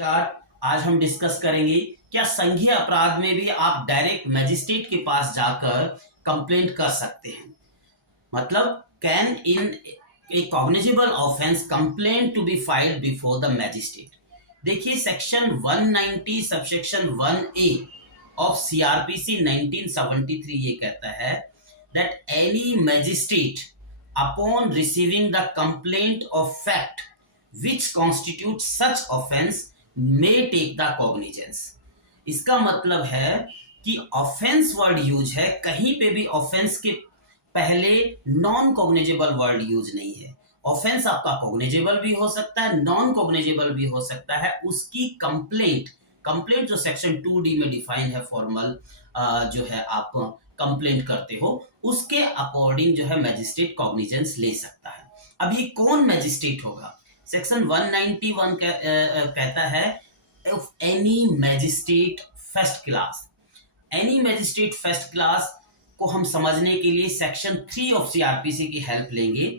नमस्कार। आज हम डिस्कस करेंगे क्या संघीय अपराध में भी आप डायरेक्ट मजिस्ट्रेट के पास जाकर कंप्लेंट कर सकते हैं। मतलब can in a cognizable offence complaint to be filed before the magistrate. देखिए section 190 subsection 1A of CrPC 1973 ये कहता है that any magistrate upon receiving the complaint of fact which constitute such offense may take the cognizance। इसका मतलब है कि offence word use है, कहीं पे भी ऑफेंस के पहले नॉन कॉग्निजेबल वर्ड यूज नहीं है। ऑफेंस आपका कॉग्निजेबल भी हो सकता है, नॉन कॉग्निजेबल भी हो सकता है। उसकी कंप्लेंट कंप्लेंट जो सेक्शन 2D में डिफाइन है फॉर्मल जो है आप कंप्लेंट करते हो उसके अकॉर्डिंग जो है मैजिस्ट्रेट कॉग्निजेंस ले सकता है। अभी कौन मैजिस्ट्रेट होगा? सेक्शन 191 कहता है if any magistrate first class. Any magistrate first class को हम समझने के लिए सेक्शन 3 ऑफ सीआरपीसी की हेल्प लेंगे।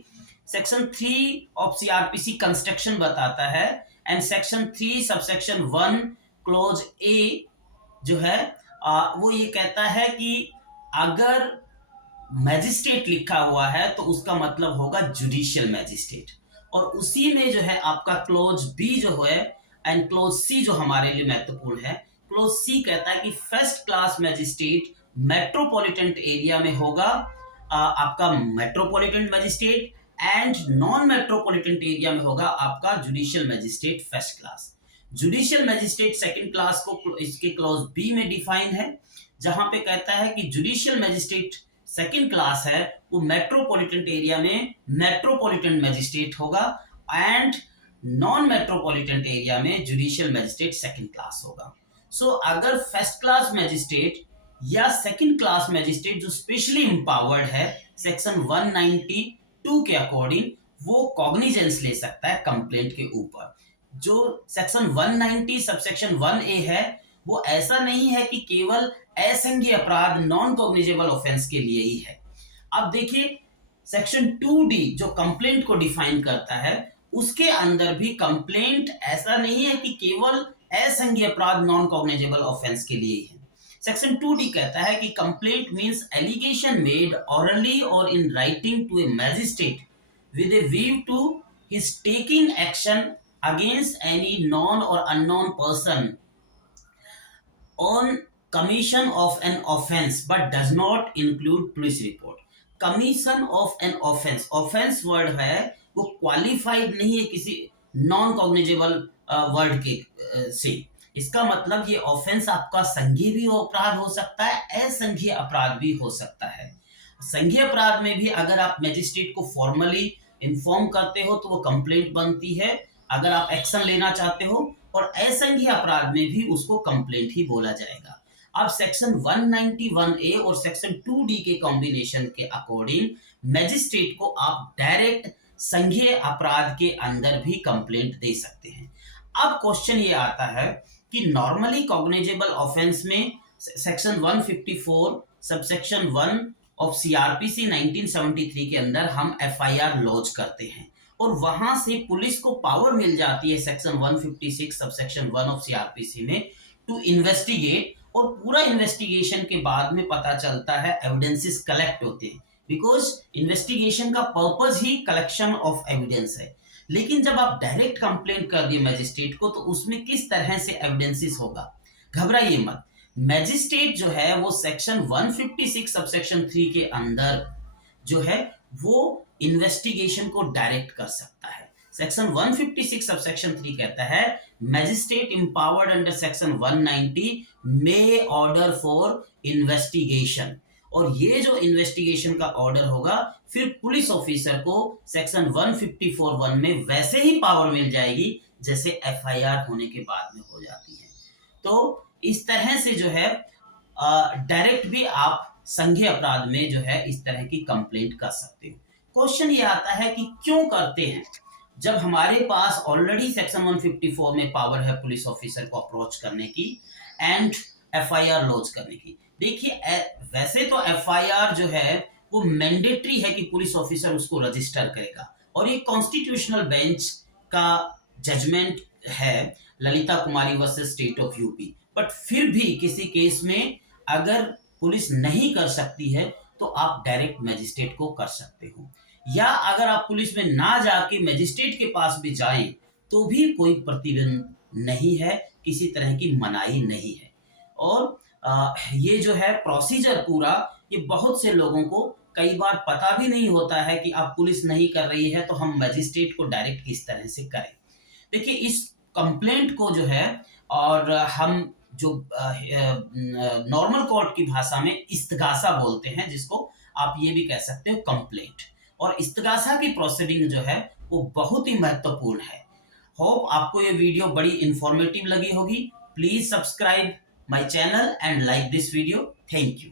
सेक्शन 3 ऑफ सीआरपीसी कंस्ट्रक्शन बताता है एंड सेक्शन 3 सबसेक्शन 1 क्लोज ए जो है वो ये कहता है कि अगर मैजिस्ट्रेट लिखा हुआ है तो उसका मतलब होगा जुडिशियल मैजिस्ट्रेट। और उसी में जो है आपका क्लोज बी जो है एंड क्लोज सी जो हमारे लिए महत्वपूर्ण है। क्लोज सी कहता है कि first class magistrate metropolitan area में होगा आपका metropolitan magistrate and non metropolitan area में होगा आपका judicial magistrate first class. Judicial magistrate second class को इसके क्लोज बी में डिफाइन है, जहां पे कहता है कि जुडिशियल मैजिस्ट्रेट सेकंड क्लास है वो मेट्रोपॉलिटन एरिया में मेट्रोपॉलिटन मैजिस्ट्रेट होगा एंड नॉन मेट्रोपॉलिटन एरिया में जुडिशियल मैजिस्ट्रेट सेकंड क्लास होगा। सो अगर फर्स्ट क्लास मैजिस्ट्रेट या सेकंड क्लास मैजिस्ट्रेट जो स्पेशली एम्पावर्ड है सेक्शन 192 के अकॉर्डिंग वो कॉग्निजेंस ले सकता है कंप्लेंट के ऊपर। जो सेक्शन 190 सबसेक्शन 1A है वो ऐसा नहीं है कि केवल असंज्ञेय अपराध नॉन कॉग्निजेबल ऑफेंस के लिए ही है। अब देखिए सेक्शन 2D जो कंप्लेंट को डिफाइन करता है उसके अंदर भी कंप्लेंट ऐसा नहीं है कि केवल असंज्ञेय अपराध नॉन कॉग्निजेबल ऑफेंस के लिए ही है। सेक्शन 2D कहता है कि complaint means allegation made orally or in writing to a magistrate with a view to his taking action against any known or unknown person on commission of an offense but does not include police report। commission of an offense, offense word है वो qualified नहीं है किसी non cognizable word के से। इसका मतलब ये ऑफेंस आपका संघीय भी अपराध हो सकता है, असंघीय अपराध भी हो सकता है। संघीय अपराध में भी अगर आप मैजिस्ट्रेट को फॉर्मली इन्फॉर्म करते हो तो वो कंप्लेंट बनती है अगर आप एक्शन लेना चाहते हो, और असंघीय अपराध में भी उसको कंप्लेंट ही बोला जाएगा। अब सेक्शन 191A और सेक्शन 2D के कॉम्बिनेशन के अकॉर्डिंग मैजिस्ट्रेट को आप डायरेक्ट संघीय अपराध के अंदर भी कंप्लेंट दे सकते हैं। अब क्वेश्चन ये आता है कि नॉर्मली कॉग्निजेबल ऑफेंस में सेक्शन 154 सबसेक्शन 1 ऑफ सीआरपीसी 1973 के अंदर हम एफआईआर लॉन्च करते हैं और वहां से पुलिस को पावर मिल जाती है सेक्शन 156 सबसेक्शन 1 ऑफ सीआरपीसी में टू इन्वेस्टिगेट। और पूरा इन्वेस्टिगेशन के बाद में पता चलता है एविडेंसेस कलेक्ट होते हैं, बिकॉज इन्वेस्टिगेशन का purpose he collection of evidence है। लेकिन जब आप डायरेक्ट कंप्लेंट कर दिए मैजिस्ट्रेट को तो उसमें किस तरह से एविडेंसेस होगा, घबराइए मत। मैजिस्ट्रेट जो है वो सेक्शन 156 सबसेक्शन 3 के अंदर जो है वो इन्वेस्टिगेशन को डायरेक्ट कर सकता है। सेक्शन 156 सबसेक्शन 3 कहता है magistrate empowered under section 190 may order for investigation. और ये जो इन्वेस्टिगेशन का ऑर्डर होगा फिर पुलिस ऑफिसर को सेक्शन 154(1) में वैसे ही पावर मिल जाएगी जैसे एफआईआर होने के बाद में हो जाती है। तो इस तरह से जो है डायरेक्ट भी आप संघीय अपराध में जो है इस तरह की कंप्लेंट कर सकते हो। क्वेश्चन ये आता है कि क्यों करते हैं जब हमारे पास ऑलरेडी सेक्शन 154 में पावर है पुलिस ऑफिसर को अप्रोच करने की एंड एफआईआर लॉन्च करने की। देखिए वैसे तो एफआईआर जो है वो मैंडेटरी है कि पुलिस ऑफिसर उसको रजिस्टर करेगा और ये कॉन्स्टिट्यूशनल बेंच का जजमेंट है Lalita Kumari versus state of UP, but फिर भी किसी केस में अगर पुलिस नहीं कर सकती है तो आप डायरेक्ट मजिस्ट्रेट को कर सकते हो, या अगर आप पुलिस में ना जाके मजिस्ट्रेट के पास भी जाए तो भी कोई प्रतिबंध नहीं है, किसी तरह की मनाही नहीं है। और ये जो है प्रोसीजर पूरा, ये बहुत से लोगों को कई बार पता भी नहीं होता है कि अब पुलिस नहीं कर रही है तो हम मजिस्ट्रेट को डायरेक्ट किस तरह से करें। देखिए इस कंप्लेंट को जो है, और हम जो नॉर्मल कोर्ट की भाषा में इस्तगासा बोलते हैं, जिसको आप ये भी कह सकते हो कंप्लेंट, और इस्तगासा की प्रोसीडिंग जो है वो बहुत ही महत्वपूर्ण है। होप आपको ये वीडियो बड़ी इंफॉर्मेटिव लगी होगी। Please subscribe my channel and like this video. Thank you.